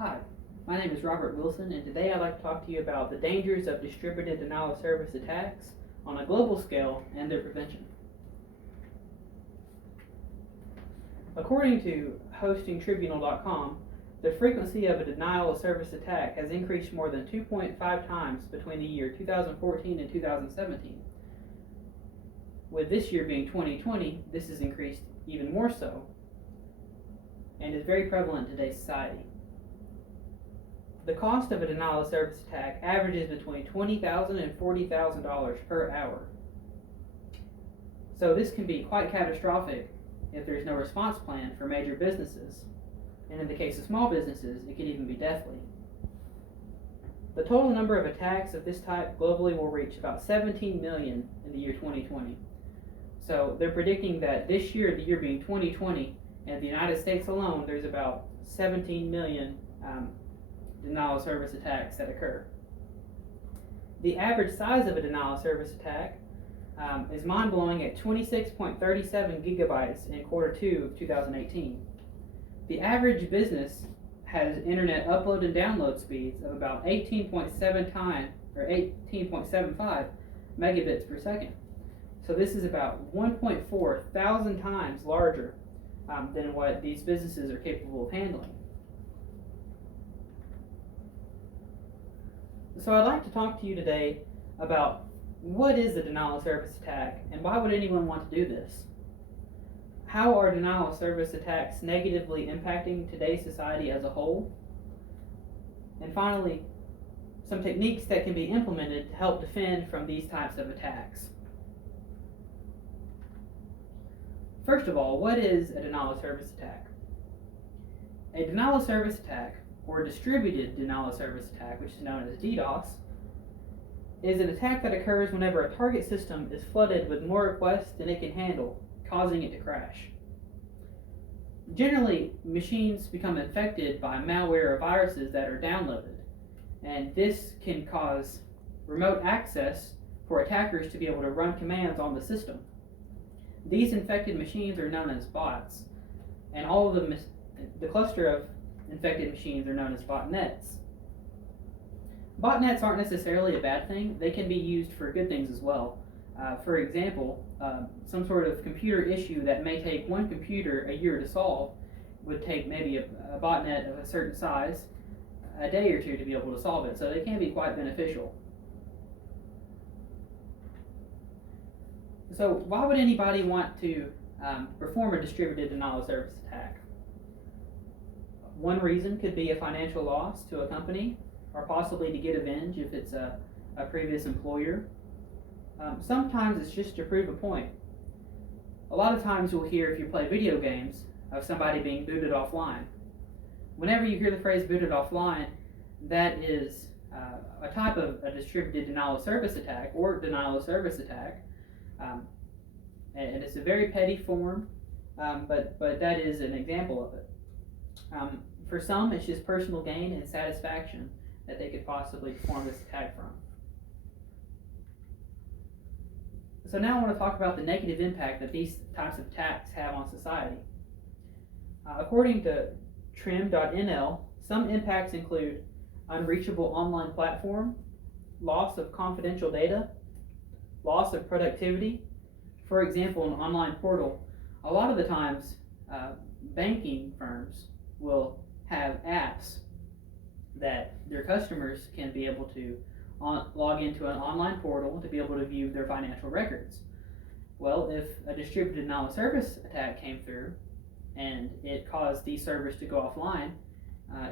Hi, my name is Robert Wilson, and today I'd like to talk to you about the dangers of distributed denial of service attacks on a global scale and their prevention. According to hostingtribunal.com, the frequency of a denial of service attack has increased more than 2.5 times between the year 2014 and 2017. With this year being 2020, this has increased even more so and is very prevalent in today's society. The cost of a denial of service attack averages between $20,000 and $40,000 per hour. So this can be quite catastrophic if there's no response plan for major businesses. And in the case of small businesses, it could even be deathly. The total number of attacks of this type globally will reach about 17 million in the year 2020. So they're predicting that this year, the year being 2020, in the United States alone, there's about 17 million denial of service attacks that occur. The average size of a denial of service attack is mind-blowing at 26.37 gigabytes in quarter 2 of 2018. The average business has internet upload and download speeds of about 18.75 megabits per second. So this is about 1.4 thousand times larger than what these businesses are capable of handling. So I'd like to talk to you today about what is a denial of service attack and why would anyone want to do this? How are denial of service attacks negatively impacting today's society as a whole? And finally, some techniques that can be implemented to help defend from these types of attacks. First of all, what is a denial of service attack? A denial of service attack, or distributed denial of service attack, which is known as DDoS, is an attack that occurs whenever a target system is flooded with more requests than it can handle, causing it to crash. Generally, machines become infected by malware or viruses that are downloaded, and this can cause remote access for attackers to be able to run commands on the system. These infected machines are known as bots, and all of the cluster of infected machines are known as botnets. Botnets aren't necessarily a bad thing. They can be used for good things as well. For example, some sort of computer issue that may take one computer a year to solve would take maybe a botnet of a certain size a day or two to be able to solve it. So they can be quite beneficial. So why would anybody want to perform a distributed denial of service attack? One reason could be a financial loss to a company, or possibly to get revenge if it's a previous employer. Sometimes it's just to prove a point. A lot of times you'll hear, if you play video games, of somebody being booted offline. Whenever you hear the phrase booted offline, that is a type of a distributed denial of service attack or denial of service attack. And it's a very petty form, but that is an example of it. For some, it's just personal gain and satisfaction that they could possibly perform this attack from. So now I want to talk about the negative impact that these types of attacks have on society. According to trim.nl, some impacts include unreachable online platform, loss of confidential data, loss of productivity. For example, an online portal, a lot of the times banking firms will have apps that their customers can be able to log into an online portal to be able to view their financial records. Well, if a distributed denial of service attack came through and it caused these servers to go offline,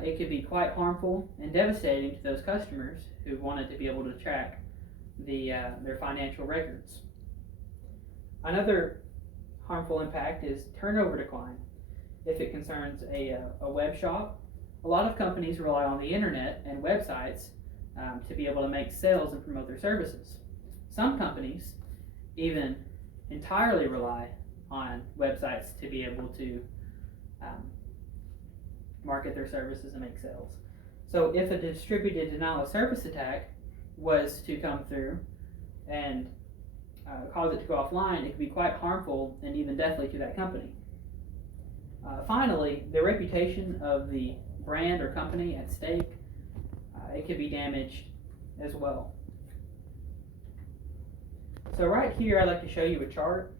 it could be quite harmful and devastating to those customers who wanted to be able to track their financial records. Another harmful impact is turnover decline. If it concerns a web shop, a lot of companies rely on the internet and websites to be able to make sales and promote their services. Some companies even entirely rely on websites to be able to market their services and make sales. So if a distributed denial of service attack was to come through and cause it to go offline, it could be quite harmful and even deathly to that company. Finally, the reputation of the brand or company at stake, it could be damaged as well. So right here, I'd like to show you a chart.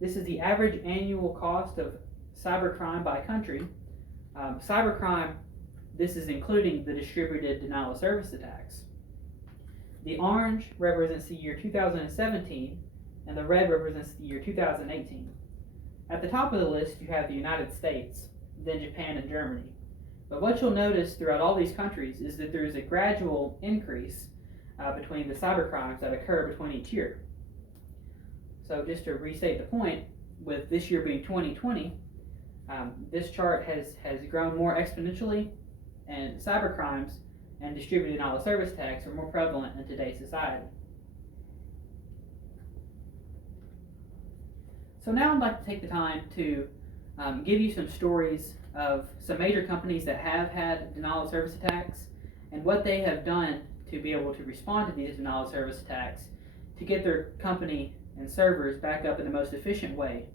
This is the average annual cost of cybercrime by country. Cybercrime, this is including the distributed denial of service attacks. The orange represents the year 2017, and the red represents the year 2018. At the top of the list, you have the United States, then Japan and Germany. But what you'll notice throughout all these countries is that there is a gradual increase between the cybercrimes that occur between each year. So just to restate the point, with this year being 2020, this chart has grown more exponentially, and cybercrimes and distributed denial of service attacks are more prevalent in today's society. So now I'd like to take the time to give you some stories of some major companies that have had denial of service attacks and what they have done to be able to respond to these denial of service attacks to get their company and servers back up in the most efficient way.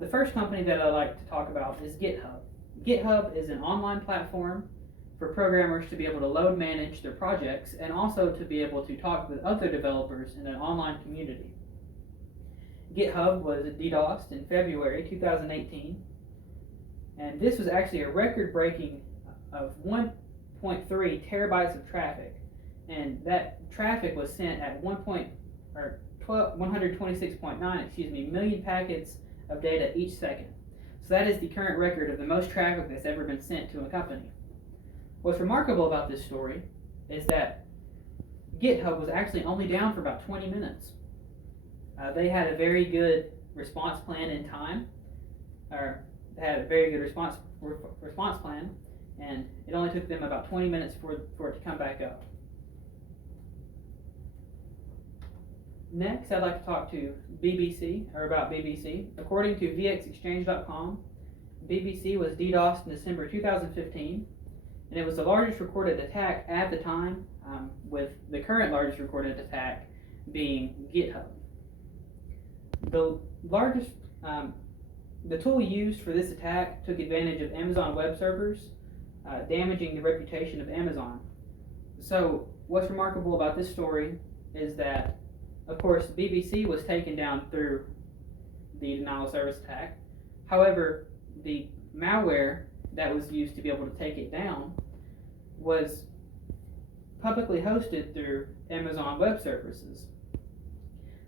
The first company that I'd like to talk about is GitHub. GitHub is an online platform for programmers to be able to load manage their projects and also to be able to talk with other developers in an online community. GitHub was DDoSed in February 2018, and this was actually a record-breaking of 1.3 terabytes of traffic, and that traffic was sent at 126.9 million packets of data each second. So that is the current record of the most traffic that's ever been sent to a company. What's remarkable about this story is that GitHub was actually only down for about 20 minutes. They had a very good response plan in time, or they had a very good response plan, and it only took them about 20 minutes for it to come back up. Next, I'd like to talk to BBC, or about BBC. According to VXExchange.com, BBC was DDoSed in December 2015, and it was the largest recorded attack at the time, with the current largest recorded attack being GitHub. The tool used for this attack took advantage of Amazon Web Servers, damaging the reputation of Amazon. So what's remarkable about this story is that, of course, BBC was taken down through the denial of service attack. However, the malware that was used to be able to take it down was publicly hosted through Amazon Web Services.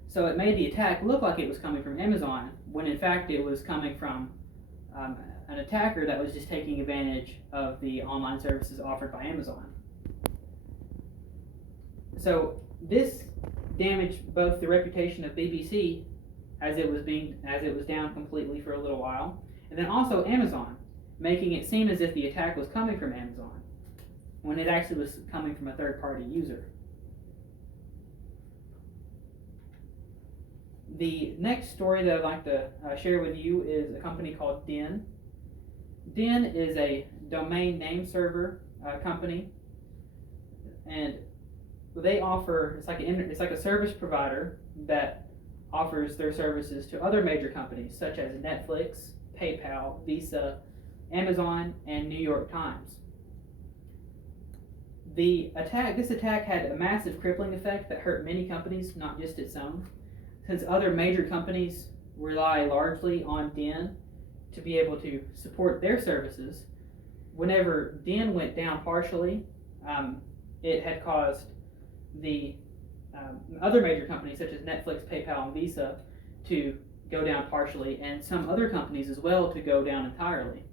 So it made the attack look like it was coming from Amazon, when in fact it was coming from an attacker that was just taking advantage of the online services offered by Amazon. So this damaged both the reputation of BBC as it was down completely for a little while, and then also Amazon, making it seem as if the attack was coming from Amazon, when it actually was coming from a third-party user. The next story that I'd like to share with you is a company called Den. Den is a domain name server company, and they offer, it's like a service provider that offers their services to other major companies such as Netflix, PayPal, Visa, Amazon, and New York Times. This attack had a massive crippling effect that hurt many companies, not just its own. Since other major companies rely largely on Den to be able to support their services, whenever Den went down partially, it had caused the other major companies such as Netflix, PayPal, and Visa to go down partially, and some other companies as well to go down entirely.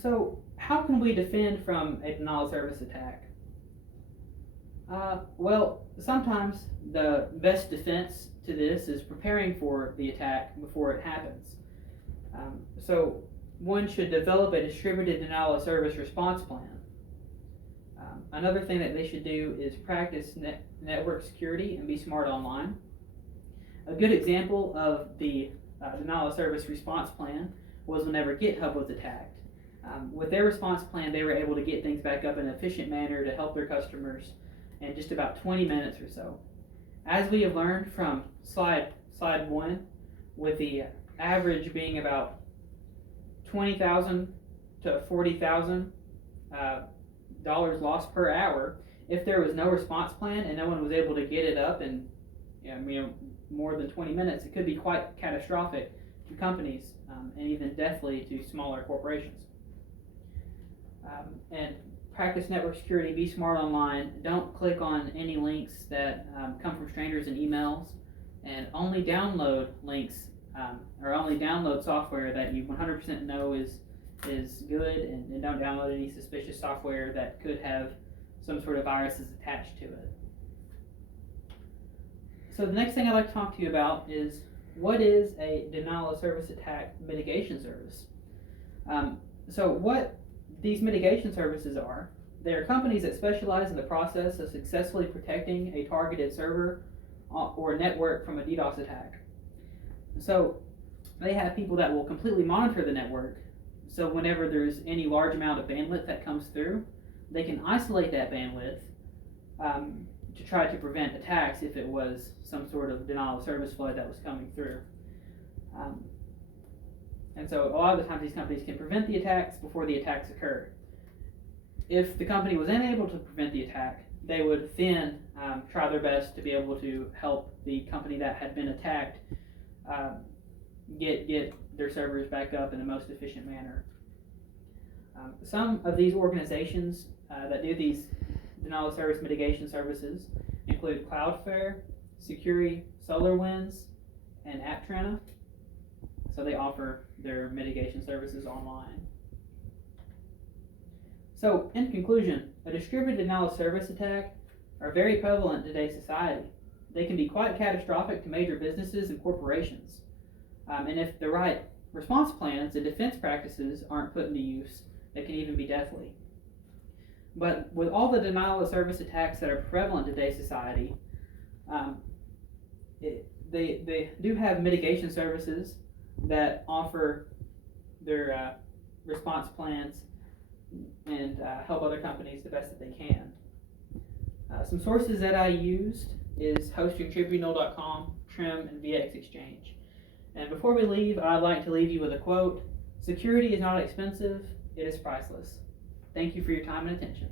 So how can we defend from a denial of service attack? Well, sometimes the best defense to this is preparing for the attack before it happens. So one should develop a distributed denial of service response plan. Another thing that they should do is practice network security and be smart online. A good example of the denial of service response plan was whenever GitHub was attacked. With their response plan, they were able to get things back up in an efficient manner to help their customers in just about 20 minutes or so. As we have learned from slide 1 with the average being about 20,000 to 40,000 dollars lost per hour if there was no response plan and no one was able to get it up in more than 20 minutes. It could be quite catastrophic to companies and even deathly to smaller corporations. And practice network security, be smart online. Don't click on any links that come from strangers in emails, and only download links or only download software that you 100% know is good, and don't download any suspicious software that could have some sort of viruses attached to it. So the next thing I'd like to talk to you about is what is a denial of service attack mitigation service. So what these mitigation services are, they are companies that specialize in the process of successfully protecting a targeted server or network from a DDoS attack. So they have people that will completely monitor the network, so whenever there's any large amount of bandwidth that comes through, they can isolate that bandwidth to try to prevent attacks if it was some sort of denial of service flood that was coming through. And so a lot of the times these companies can prevent the attacks before the attacks occur. If the company was unable to prevent the attack, they would then try their best to be able to help the company that had been attacked get their servers back up in the most efficient manner. Some of these organizations that do these denial of service mitigation services include Cloudflare, Securi, SolarWinds, and Aptrana. So they offer their mitigation services online. So in conclusion, a distributed denial of service attack are very prevalent in today's society. They can be quite catastrophic to major businesses and corporations. And if the right response plans and defense practices aren't put into use, they can even be deathly. But with all the denial of service attacks that are prevalent in today's society, they do have mitigation services that offer their response plans and help other companies the best that they can. Some sources that I used is hostingtribunal.com, Trim, and VX Exchange. And before we leave, I'd like to leave you with a quote: "Security is not expensive, it is priceless." Thank you for your time and attention.